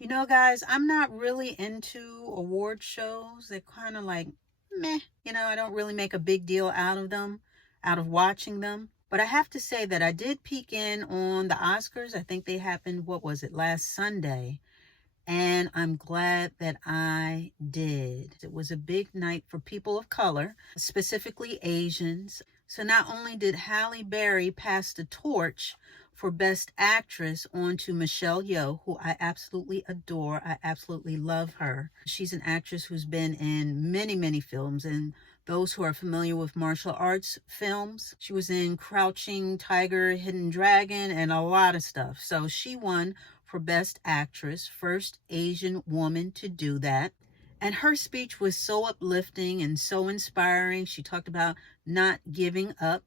You know, guys, I'm not really into award shows. They're kind of like meh. I don't really make a big deal out of them, out of watching them. But I have to say that I did peek in on the Oscars. I think they happened, what was it, last Sunday? And I'm glad that I did. It was a big night for people of color, specifically Asians. So not only did Halle Berry pass the torch for Best Actress on to Michelle Yeoh, who I absolutely adore. I absolutely love her. She's an actress who's been in many, many films, and those who are familiar with martial arts films, she was in Crouching Tiger, Hidden Dragon, and a lot of stuff. So she won for Best Actress, first Asian woman to do that. And her speech was so uplifting and so inspiring. She talked about not giving up.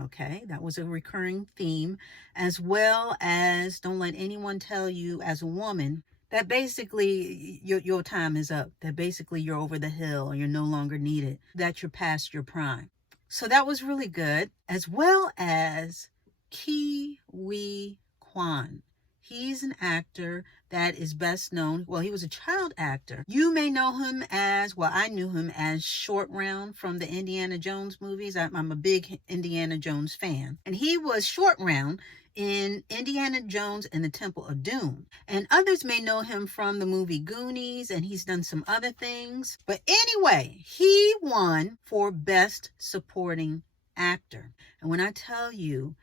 Okay, that was a recurring theme, as well as don't let anyone tell you as a woman that basically your time is up, that basically you're over the hill, you're no longer needed, that you're past your prime. So that was really good, as well as Ke Huy Quan. He's an actor that is best known, well, he was a child actor. You may know him as, well, I knew him as Short Round from the Indiana Jones movies. I'm a big Indiana Jones fan. And he was Short Round in Indiana Jones and the Temple of Doom. And others may know him from the movie Goonies, and he's done some other things. But anyway, he won for Best Supporting Actor. And when I tell you,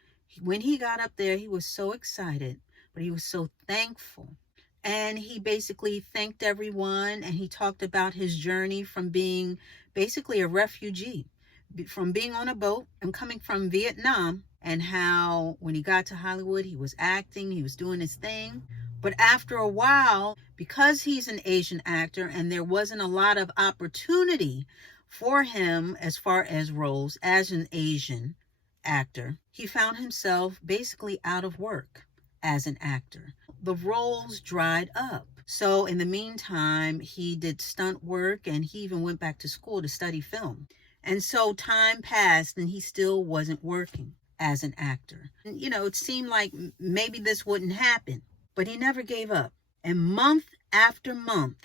when he got up there, he was so excited, but he was so thankful. And he basically thanked everyone, and he talked about his journey from being basically a refugee, from being on a boat and coming from Vietnam, and how when he got to Hollywood, he was acting, he was doing his thing. But after a while, because he's an Asian actor and there wasn't a lot of opportunity for him as far as roles as an Asian actor, he found himself basically out of work as an actor. The roles dried up. So in the meantime, he did stunt work, and he even went back to school to study film. And so time passed and he still wasn't working as an actor. And, it seemed like maybe this wouldn't happen, but he never gave up. And month after month,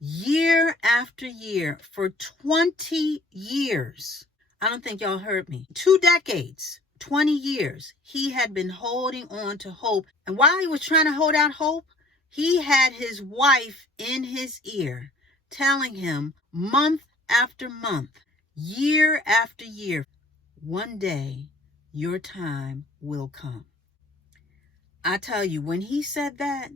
year after year, for 20 years, I don't think y'all heard me, 2 decades, 20 years, he had been holding on to hope. And while he was trying to hold out hope, he had his wife in his ear telling him month after month, year after year, one day your time will come. I tell you, when he said that,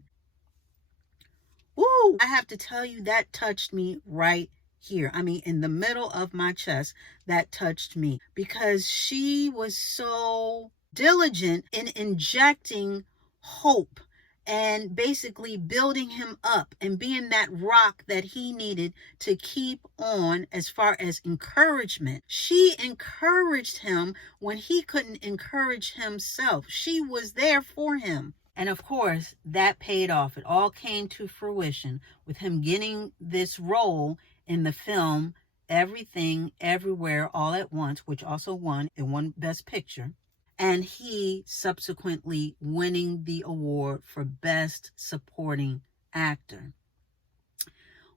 woo, I have to tell you, that touched me right here. I mean, in the middle of my chest, that touched me, because she was so diligent in injecting hope and basically building him up and being that rock that he needed to keep on as far as encouragement. She encouraged him when he couldn't encourage himself. She was there for him. And of course, that paid off. It all came to fruition with him getting this role in the film Everything, Everywhere, All at Once, which also won Best Picture. And he subsequently winning the award for Best Supporting Actor.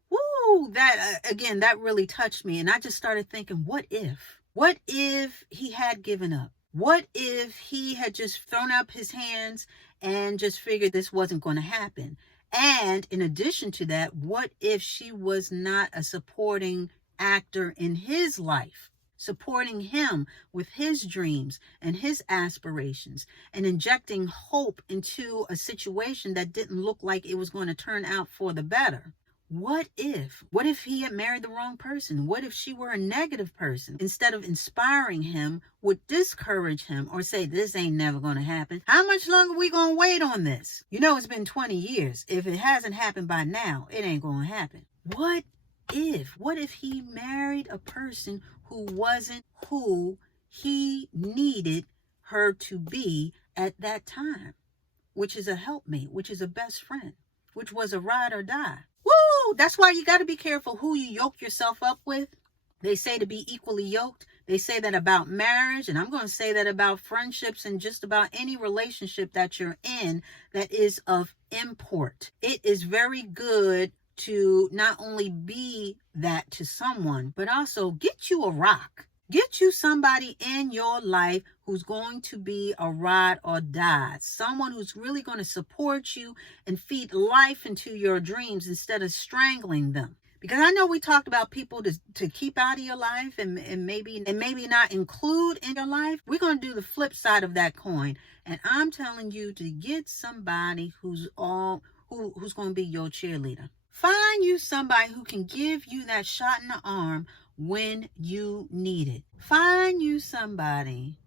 Woo! That, again, that really touched me. And I just started thinking, what if? What if he had given up? What if he had just thrown up his hands and just figured this wasn't going to happen? And in addition to that, what if she was not a supporting actor in his life, supporting him with his dreams and his aspirations, and injecting hope into a situation that didn't look like it was going to turn out for the better? What if he had married the wrong person? What if she were a negative person? Instead of inspiring him, would discourage him or say, this ain't never going to happen. How much longer we going to wait on this? It's been 20 years. If it hasn't happened by now, it ain't going to happen. What if he married a person who wasn't who he needed her to be at that time, which is a helpmate, which is a best friend, which was a ride or die? Woo! That's why you got to be careful who you yoke yourself up with. They say to be equally yoked. They say that about marriage, and I'm going to say that about friendships and just about any relationship that you're in that is of import. It is very good to not only be that to someone, but also get you a rock. Get you somebody in your life who's going to be a ride or die. Someone who's really going to support you and feed life into your dreams instead of strangling them. Because I know we talked about people to keep out of your life and maybe not include in your life. We're going to do the flip side of that coin. And I'm telling you to get somebody who's going to be your cheerleader. Find you somebody who can give you that shot in the arm when you need it. Find you somebody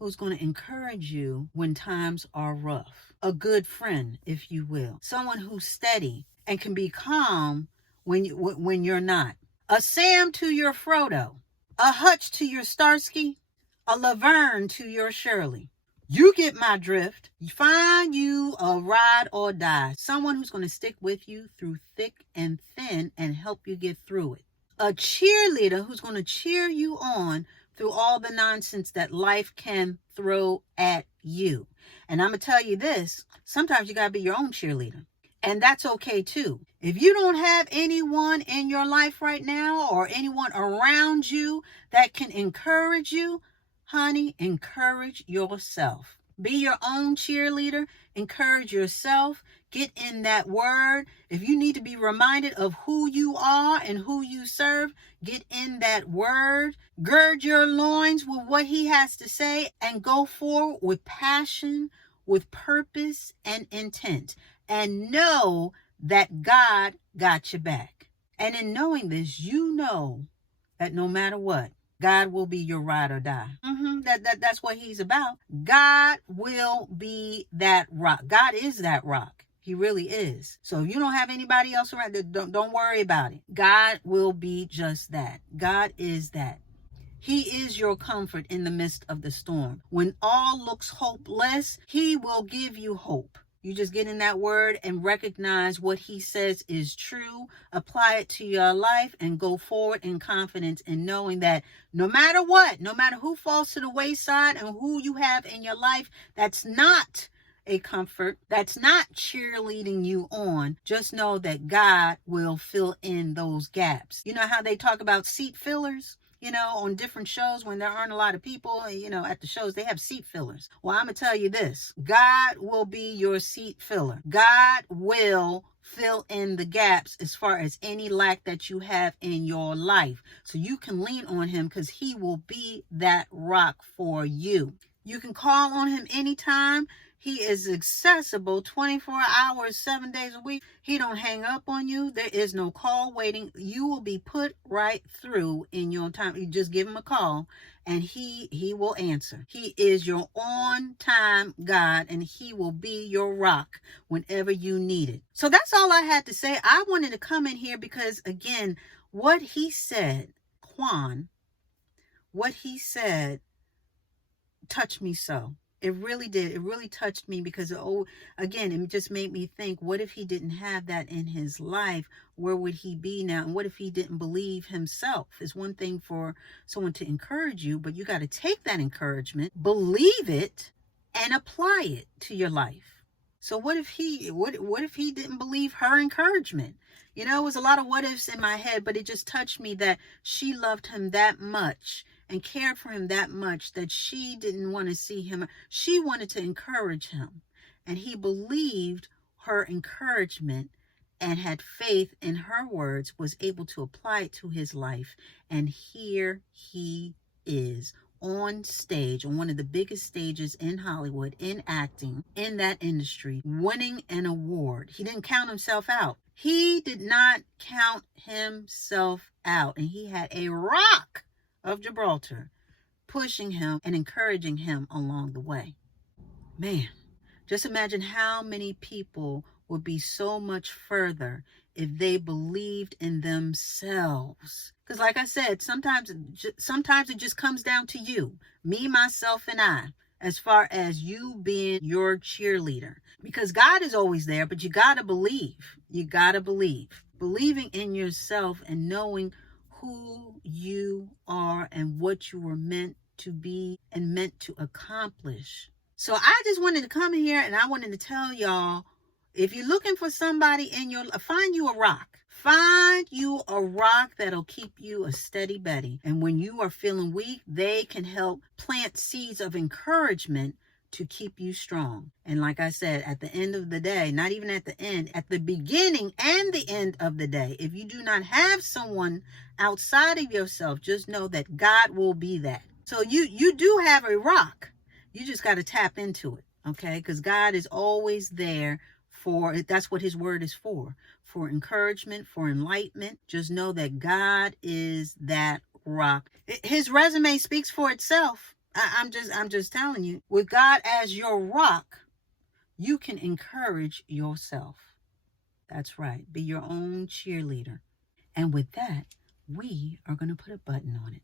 who's going to encourage you when times are rough. A good friend, if you will. Someone who's steady and can be calm when you're not. A Sam to your Frodo. A Hutch to your Starsky. A Laverne to your Shirley. You get my drift. You find you a ride or die. Someone who's going to stick with you through thick and thin and help you get through it. A cheerleader who's going to cheer you on through all the nonsense that life can throw at you. And I'm going to tell you this, sometimes you got to be your own cheerleader. And that's okay too. If you don't have anyone in your life right now or anyone around you that can encourage you, honey, encourage yourself. Be your own cheerleader. Encourage yourself. Get in that word. If you need to be reminded of who you are and who you serve, get in that word. Gird your loins with what he has to say and go forward with passion, with purpose and intent. And know that God got your back. And in knowing this, you know that no matter what, God will be your ride or die. That's what he's about. God will be that rock. God is that rock. He really is. So if you don't have anybody else around, don't worry about it. God will be just that. God is that. He is your comfort in the midst of the storm. When all looks hopeless, he will give you hope. You just get in that word and recognize what he says is true, apply it to your life, and go forward in confidence in knowing that no matter what, no matter who falls to the wayside and who you have in your life, that's not a comfort, that's not cheerleading you on. Just know that God will fill in those gaps. You know how they talk about seat fillers? You know, on different shows when there aren't a lot of people, you know, at the shows, they have seat fillers. Well, I'm going to tell you this. God will be your seat filler. God will fill in the gaps as far as any lack that you have in your life. So you can lean on him because he will be that rock for you. You can call on him anytime. He is accessible 24 hours, 7 days a week. He don't hang up on you. There is no call waiting. You will be put right through in your time. You just give him a call and he will answer. He is your on-time God and he will be your rock whenever you need it. So that's all I had to say. I wanted to come in here because, again, what he said, what he said touched me so. It really did. It really touched me because, again, it just made me think, what if he didn't have that in his life? Where would he be now? And what if he didn't believe himself? It's one thing for someone to encourage you, but you got to take that encouragement, believe it, and apply it to your life. So what if he didn't believe her encouragement? You know, it was a lot of what ifs in my head, but it just touched me that she loved him that much and cared for him that much that she didn't want to see him. She wanted to encourage him. And he believed her encouragement and had faith in her words, was able to apply it to his life. And here he is on stage, on one of the biggest stages in Hollywood, in acting, in that industry, winning an award. He didn't count himself out. He did not count himself out. And he had a rock of Gibraltar pushing him and encouraging him along the way. Man, just imagine how many people would be so much further if they believed in themselves. Because like I said, sometimes it just comes down to you, me, myself, and I, as far as you being your cheerleader. Because God is always there, but you got to believe. You got to believe. Believing in yourself and knowing who you are and what you were meant to be and meant to accomplish. So I just wanted to come here and I wanted to tell y'all, if you're looking for somebody in your life, find you a rock. Find you a rock that'll keep you a steady Betty. And when you are feeling weak, they can help plant seeds of encouragement to keep you strong. And like I said, at the end of the day, not even at the end, at the beginning and the end of the day, if you do not have someone outside of yourself, just know that God will be that. So you do have a rock. You just got to tap into it, okay? Because God is always there for, that's what his word is for encouragement, for enlightenment. Just know that God is that rock. His resume speaks for itself. I'm just telling you, with God as your rock, you can encourage yourself. That's right. Be your own cheerleader. And with that, we are going to put a button on it.